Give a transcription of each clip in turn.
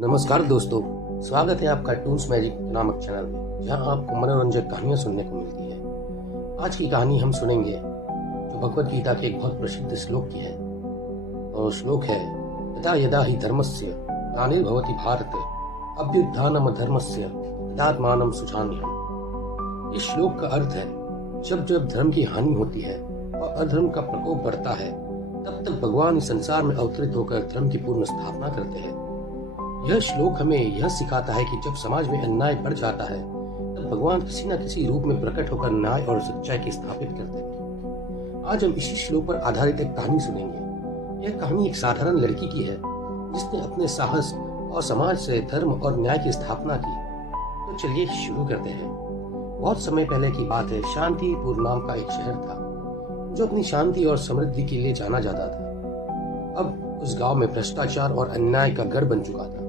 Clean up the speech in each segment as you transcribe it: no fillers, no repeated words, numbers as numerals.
नमस्कार दोस्तों, स्वागत है आपका टून्स मैजिक नामक चैनल में, जहां आपको मनोरंजक कहानियां सुनने को मिलती है। आज की कहानी हम सुनेंगे जो भगवत गीता के एक बहुत प्रसिद्ध श्लोक की है, और श्लोक है यदा यदा हि धर्मस्य ग्लानिर्भवति भारत अभ्युत्थानम धर्मस्य तदात्मानं सृजाम्यहम्। इस श्लोक का अर्थ है, जब जब धर्म की हानि होती है और अधर्म का प्रकोप बढ़ता है, तब तक भगवान इस संसार में अवतरित होकर धर्म की पूर्ण स्थापना करते हैं। यह श्लोक हमें यह सिखाता है कि जब समाज में अन्याय बढ़ जाता है, तब भगवान किसी न किसी रूप में प्रकट होकर न्याय और सच्चाई की स्थापित करते हैं। आज हम इसी श्लोक पर आधारित एक कहानी सुनेंगे। यह कहानी एक साधारण लड़की की है, जिसने अपने साहस और समाज से धर्म और न्याय की स्थापना की। तो चलिए शुरू करते हैं। बहुत समय पहले की बात है। शांतिपुर नाम का एक शहर था, जो अपनी शांति और समृद्धि के लिए जाना जाता था। अब उस गांव में भ्रष्टाचार और अन्याय का गढ़ बन चुका था।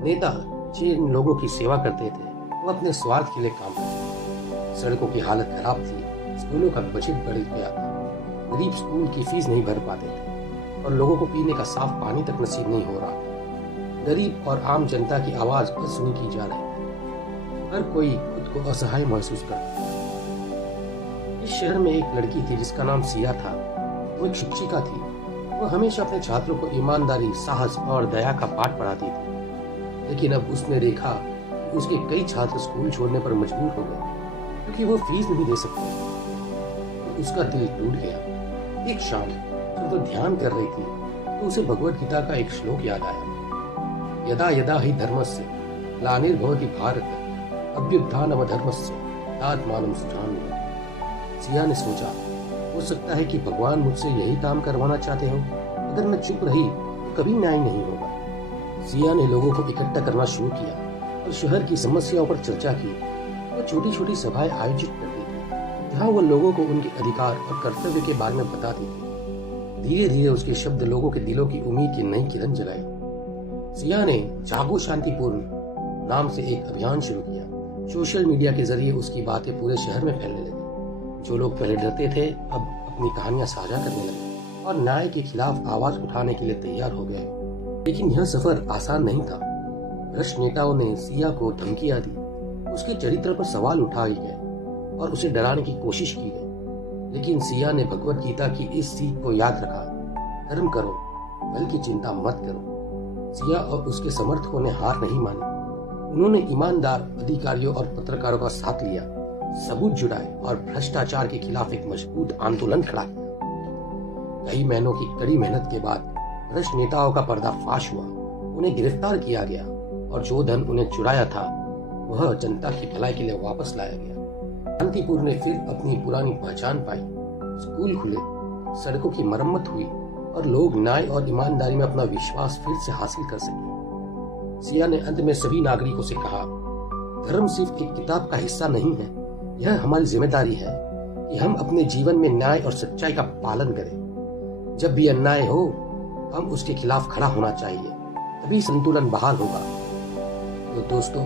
नेता जिन लोगों की सेवा करते थे, वो अपने स्वार्थ के लिए काम करते थे। सड़कों की हालत खराब थी, स्कूलों का बजट बढ़ गया था, गरीब स्कूल की फीस नहीं भर पाते थे और लोगों को पीने का साफ पानी तक नसीब नहीं हो रहा था। गरीब और आम जनता की आवाज अनसुनी की जा रही थी। हर कोई खुद को असहाय महसूस करता था। इस शहर में एक लड़की थी जिसका नाम सिया था। वो एक शिक्षिका थी। वो हमेशा अपने छात्रों को ईमानदारी, साहस और दया का पाठ पढ़ाती थी। लेकिन अब उसने देखा कि उसके कई छात्र स्कूल छोड़ने पर मजबूर हो गए, क्योंकि वो फीस नहीं दे सकते। तो उसका दिल टूट गया। एक शाम जब वो ध्यान कर रही थी, तो उसे भगवत गीता का एक श्लोक याद आया। यदा यदा हि धर्मस्य ग्लानिर्भवति भारत अभ्युत्थानम धर्मस्य तदात्मानं सृजाम्यहम्। सिया ने सोचा, हो सकता है कि भगवान मुझसे यही काम करवाना चाहते हो। अगर मैं चुप रही तो कभी न्याय नहीं होगा। सिया ने लोगों को इकट्ठा करना शुरू किया और शहर की समस्याओं पर चर्चा की। वो छोटी छोटी सभाएं आयोजित करती थी, जहां वो लोगों को उनके अधिकार और कर्तव्य के बारे में बताती थी। धीरे धीरे उसके शब्द लोगों के दिलों की उम्मीद की नई किरण जलाई। सिया ने जागो शांतिपुर नाम से एक अभियान शुरू किया। सोशल मीडिया के जरिए उसकी बातें पूरे शहर में फैलने लगी। जो लोग पहले डरते थे, अब अपनी कहानियां साझा करने लगे और न्याय के खिलाफ आवाज उठाने के लिए तैयार हो गए। लेकिन यह सफर आसान नहीं था। भ्रष्ट नेताओं ने सिया को धमकियां दी, उसके चरित्र पर सवाल उठाए गए और उसे डराने की कोशिश की गई। लेकिन सिया ने भगवत गीता की इस सीख को याद रखा, धर्म करो, बल की चिंता मत करो। सिया और उसके समर्थकों ने हार नहीं मानी। उन्होंने ईमानदार अधिकारियों और पत्रकारों का साथ लिया, सबूत जुटाए और भ्रष्टाचार के खिलाफ एक मजबूत आंदोलन खड़ा किया। कई महीनों की कड़ी मेहनत के बाद भ्रष्ट नेताओं का पर्दाफाश हुआ। उन्हें गिरफ्तार किया गया और जो धन उन्हें चुराया था, वह जनता की भलाई के लिए वापस लाया गया। शांतिपुर ने फिर अपनी पुरानी पहचान पाई। स्कूल खुले, सड़कों की मरम्मत हुई और लोग न्याय और ईमानदारी में अपना विश्वास फिर से हासिल कर सके। सिया ने अंत में सभी नागरिकों से कहा, धर्म सिर्फ एक किताब का हिस्सा नहीं है। यह हमारी जिम्मेदारी है कि हम अपने जीवन में न्याय और सच्चाई का पालन करें। जब भी अन्याय हो, हम उसके खिलाफ खड़ा होना चाहिए, तभी संतुलन बहाल होगा। तो दोस्तों,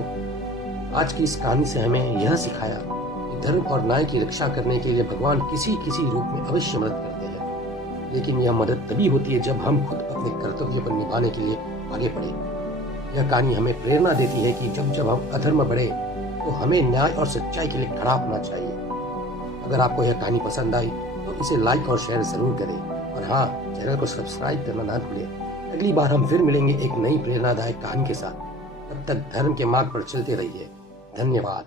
आज की इस कहानी से हमें यह सिखाया कि धर्म और न्याय की रक्षा करने के लिए भगवान किसी किसी रूप में अवश्य मदद करते हैं। लेकिन यह मदद तभी होती है जब हम खुद अपने कर्तव्य पर निभाने के लिए आगे बढ़े। यह कहानी हमें प्रेरणा देती है कि जब जब हम अधर्म बढ़े, तो हमें न्याय और सच्चाई के लिए खड़ा होना चाहिए। अगर आपको यह कहानी पसंद आई तो इसे लाइक और शेयर जरूर करें, और हाँ, चैनल को सब्सक्राइब करना ना भूलें। अगली बार हम फिर मिलेंगे एक नई प्रेरणादायक कहानी के साथ। तब तक धर्म के मार्ग पर चलते रहिए। धन्यवाद।